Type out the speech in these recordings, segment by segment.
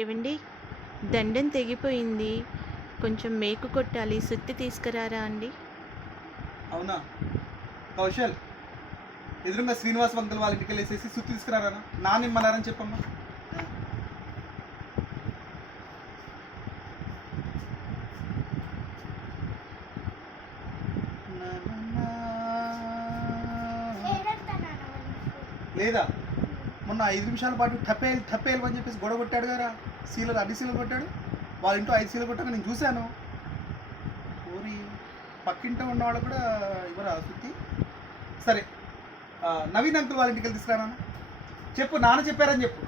ఏవండి? దండం తెగిపోయింది. కొంచెం మేకు కొట్టాలి. సుత్తి తీసుకురారా అండి? అవునా? కౌశల్ ఎదురుగా శ్రీనివాస్ వంకల్ వాళ్ళ ఇంటికి వెళ్ళేసేసి సుత్తి తీసుకురారా నాన్న ఇమ్మన్నారని చెప్పమ్మా లేదా? మొన్న ఐదు నిమిషాల పాటు టప్పేలు టప్పేలు అని చెప్పేసి గొడవ కొట్టాడు కదా. సీలలు అన్ని సీలలు కొట్టాడు. వాళ్ళ ఇంట్లో ఐదు సీలు కొట్టాక నేను చూశాను. ఊరి పక్కింట ఉన్న వాళ్ళు కూడా ఇవ్వరా సుత్తి సరే నవీన్ అంకుల్ వాళ్ళ ఇంటికి వెళ్ళి తీసుకురా నాన్న చెప్పు నాన్న చెప్పారని చెప్పు.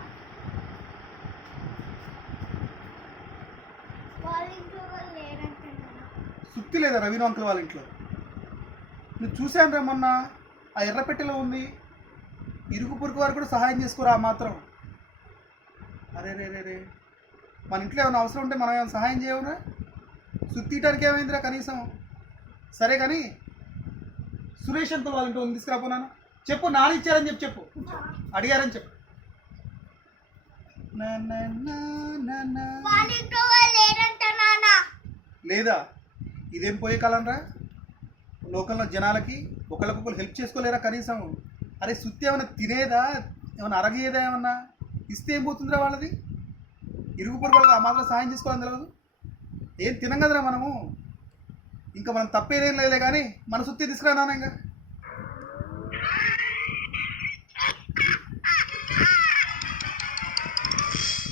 సుత్తి లేదా నవీన్ అంకుల్ వాళ్ళ ఇంట్లో? నువ్వు చూశాను రా మొన్న ఆ ఎర్రపెట్టెలో ఉంది. ఇరుగు పొరుగు వారు కూడా సహాయం చేసుకోరా మాత్రం? అరే రే రే రే. మన ఇంట్లో ఏమైనా అవసరం ఉంటే మనం ఏమైనా సహాయం చేయవునా సుత్తీయటానికి ఏమైందిరా కనీసం? సరే కానీ సురేష్ అంకుల్ వాళ్ళ ఇంట్లో ఉంది తీసుకురాపోనాను చెప్పు నాన్న ఇచ్చారని చెప్పు చెప్పు. అడిగారని చెప్పు. నా, నా, నా, నా, నా. లేదా? ఇదేం పోయే కాలం రా లోకల్లో జనాలకి ఒకరికొకరు హెల్ప్ చేసుకోలేరా కనీసం? అరే సుత్తి ఏమైనా తినేదా? ఏమైనా అరగేదా ఏమన్నా? ఇస్తే ఏం పోతుందిరా వాళ్ళది? ఇరుగు పొరుగు ఆ మాత్రం సహాయం చేసుకోవాలని తెలియదు ఏం తినం కదరా మనము? ఇంకా మనం తప్పేదేం లేదే కానీ మన సుత్తి తీసుకురా నాన్న ఇంకా.